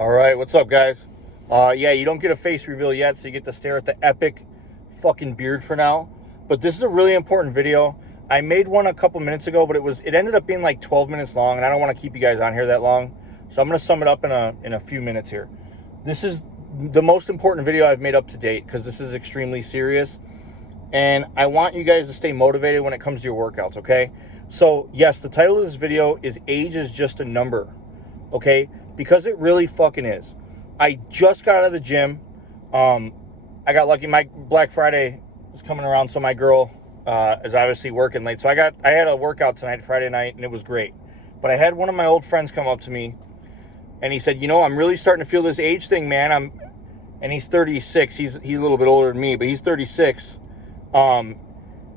All right, what's up, guys? Yeah, you don't get a face reveal yet, so you get to stare at the epic fucking beard for now. But this is a really important video. I made one a couple minutes ago, but it ended up being like 12 minutes long, and I don't want to keep you guys on here that long. So I'm going to sum it up in a few minutes here. This is the most important video I've made up to date because this is extremely serious, and I want you guys to stay motivated when it comes to your workouts, okay? So yes, the title of this video is "Age is Just a Number," okay? Because it really fucking is. I just got out of the gym. I got lucky. My Black Friday is coming around, so my girl is obviously working late. So I had a workout tonight, Friday night, and it was great. But I had one of my old friends come up to me, and he said, I'm really starting to feel this age thing, man. And he's 36. He's a little bit older than me, but he's 36.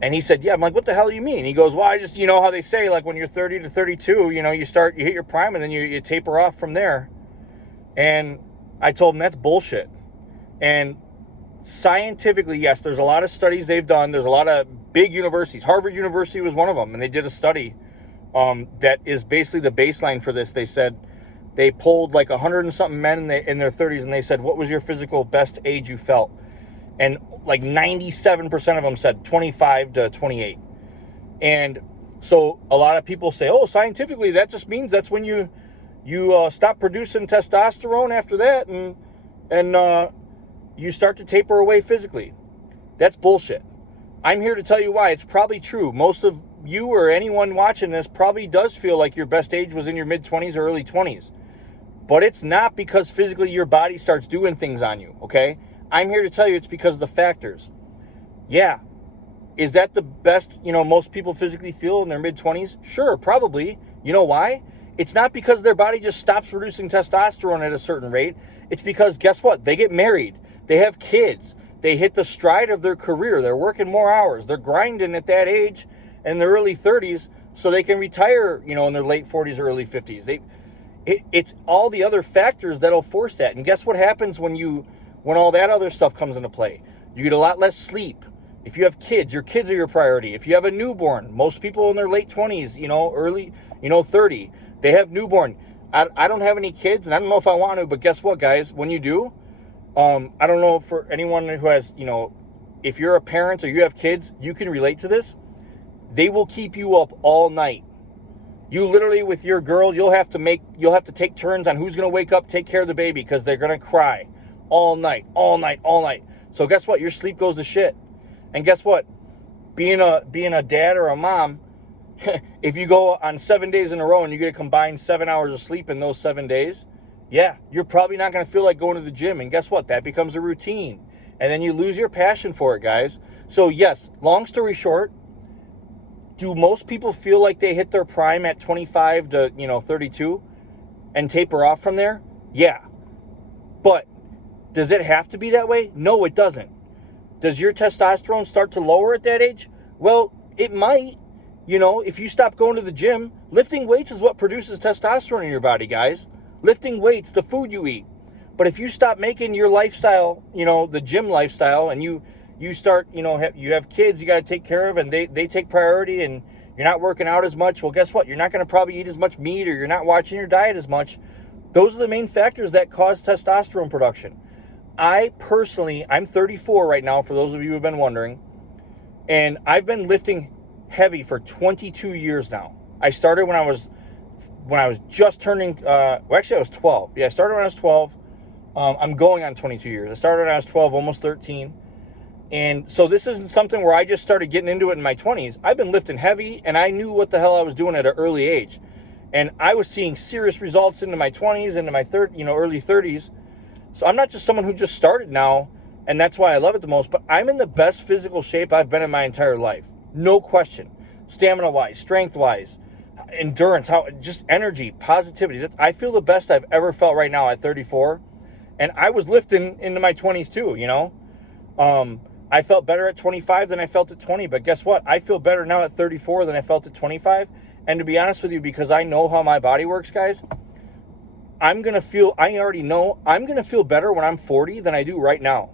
And he said, yeah. I'm like, what the hell do you mean? He goes, well, I just, how they say, like, when you're 30 to 32, you hit your prime, and then you taper off from there. And I told him that's bullshit. And scientifically, yes, there's a lot of studies they've done. There's a lot of big universities. Harvard University was one of them, and they did a study that is basically the baseline for this. They said they polled like 100 and something men in their 30s, and they said, what was your physical best age you felt? And like 97% of them said 25 to 28. And so a lot of people say, oh, scientifically, that just means that's when you stop producing testosterone after that, and you start to taper away physically. That's bullshit. I'm here to tell you why. It's probably true. Most of you or anyone watching this probably does feel like your best age was in your mid-20s or early 20s. But it's not because physically your body starts doing things on you, okay? I'm here to tell you it's because of the factors. Yeah. Is that the best, most people physically feel in their mid-20s? Sure, probably. You know why? It's not because their body just stops producing testosterone at a certain rate. It's because, guess what? They get married. They have kids. They hit the stride of their career. They're working more hours. They're grinding at that age in their early 30s so they can retire, in their late 40s or early 50s. It's all the other factors that'll force that. And guess what happens when all that other stuff comes into play? You get a lot less sleep. If you have kids, your kids are your priority. If you have a newborn, most people in their late 20s, early, 30, they have newborn. I don't have any kids, and I don't know if I want to, but guess what, guys? When you do, I don't know for anyone who has, if you're a parent or you have kids, you can relate to this. They will keep you up all night. You literally, with your girl, you'll have to take turns on who's going to wake up, take care of the baby, because they're going to cry all night. So guess what? Your sleep goes to shit. And guess what? Being a dad or a mom, if you go on 7 days in a row and you get a combined 7 hours of sleep in those 7 days, yeah, you're probably not going to feel like going to the gym. And guess what? That becomes a routine. And then you lose your passion for it, guys. So yes, long story short, do most people feel like they hit their prime at 25 to, 32 and taper off from there? Yeah. But does it have to be that way? No, it doesn't. Does your testosterone start to lower at that age? Well, it might. If you stop going to the gym, lifting weights is what produces testosterone in your body, guys. Lifting weights, the food you eat. But if you stop making your lifestyle, the gym lifestyle, and you start, you have kids you got to take care of, and they take priority, and you're not working out as much, well, guess what? You're not going to probably eat as much meat, or you're not watching your diet as much. Those are the main factors that cause testosterone production. I'm 34 right now, for those of you who have been wondering, and I've been lifting heavy for 22 years now. I started when I was just turning, I was 12. Yeah, I started when I was 12. I'm going on 22 years. I started when I was 12, almost 13. And so this isn't something where I just started getting into it in my 20s. I've been lifting heavy, and I knew what the hell I was doing at an early age. And I was seeing serious results into my 20s, into my early 30s. So I'm not just someone who just started now, and that's why I love it the most, but I'm in the best physical shape I've been in my entire life. No question. Stamina-wise, strength-wise, endurance, just energy, positivity. I feel the best I've ever felt right now at 34. And I was lifting into my 20s too, I felt better at 25 than I felt at 20. But guess what? I feel better now at 34 than I felt at 25. And to be honest with you, because I know how my body works, guys, I already know I'm going to feel better when I'm 40 than I do right now.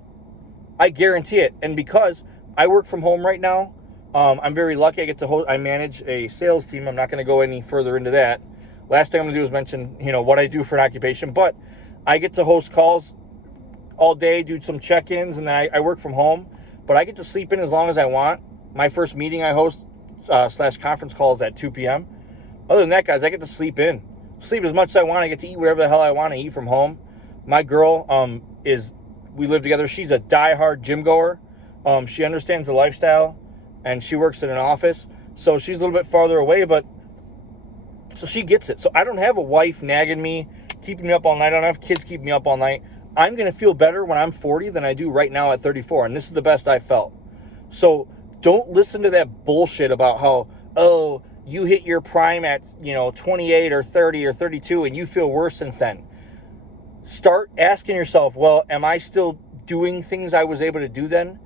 I guarantee it. And because I work from home right now, I'm very lucky. I manage a sales team. I'm not going to go any further into that. Last thing I'm going to do is mention, what I do for an occupation. But I get to host calls all day, do some check-ins, and then I work from home. But I get to sleep in as long as I want. My first meeting I host / conference call is at 2 p.m. Other than that, guys, I get to sleep in. Sleep as much as I want. I get to eat whatever the hell I want to eat from home. My girl we live together. She's a diehard gym goer. She understands the lifestyle, and she works in an office. So she's a little bit farther away, but so she gets it. So I don't have a wife nagging me, keeping me up all night. I don't have kids keeping me up all night. I'm going to feel better when I'm 40 than I do right now at 34. And this is the best I felt. So don't listen to that bullshit about how, oh, you hit your prime at, 28 or 30 or 32 and you feel worse since then. Start asking yourself, well, am I still doing things I was able to do then?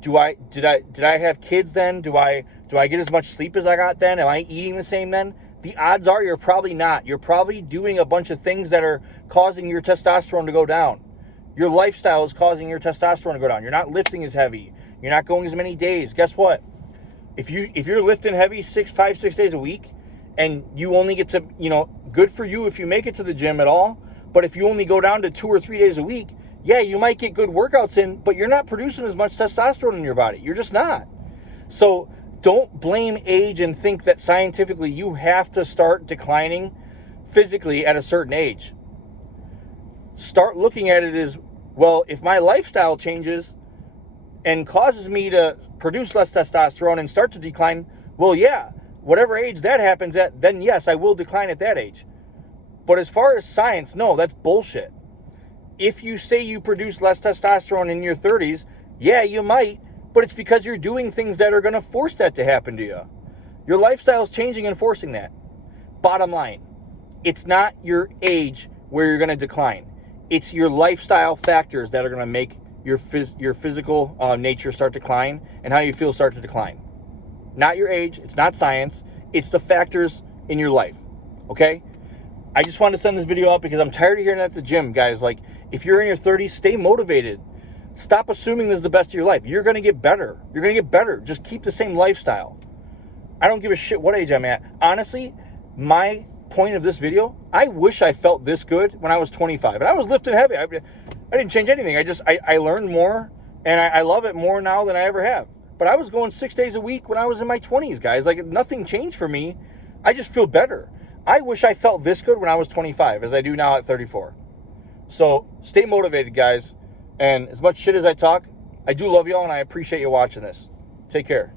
Did I have kids then? Do I get as much sleep as I got then? Am I eating the same then? The odds are you're probably not. You're probably doing a bunch of things that are causing your testosterone to go down. Your lifestyle is causing your testosterone to go down. You're not lifting as heavy. You're not going as many days. Guess what? If you're lifting heavy 5, 6 days a week, and you only get to, good for you if you make it to the gym at all. But if you only go down to 2 or 3 days a week, yeah, you might get good workouts in, but you're not producing as much testosterone in your body. You're just not. So don't blame age and think that scientifically you have to start declining physically at a certain age. Start looking at it as, well, if my lifestyle changes and causes me to produce less testosterone and start to decline, well, yeah, whatever age that happens at, then yes, I will decline at that age. But as far as science, no, that's bullshit. If you say you produce less testosterone in your 30s, yeah, you might, but it's because you're doing things that are going to force that to happen to you. Your lifestyle is changing and forcing that. Bottom line, it's not your age where you're going to decline. It's your lifestyle factors that are going to make your physical nature start to decline and how you feel start to decline. Not your age. It's not science. It's the factors in your life. Okay? I just wanted to send this video out because I'm tired of hearing that at the gym, guys. Like, if you're in your 30s, stay motivated. Stop assuming this is the best of your life. You're going to get better. You're going to get better. Just keep the same lifestyle. I don't give a shit what age I'm at. Honestly, my point of this video, I wish I felt this good when I was 25. And I was lifting heavy. I didn't change anything. I learned more, and I love it more now than I ever have. But I was going 6 days a week when I was in my 20s, guys. Like, nothing changed for me. I just feel better. I wish I felt this good when I was 25 as I do now at 34. So stay motivated, guys. And as much shit as I talk, I do love y'all, and I appreciate you watching this. Take care.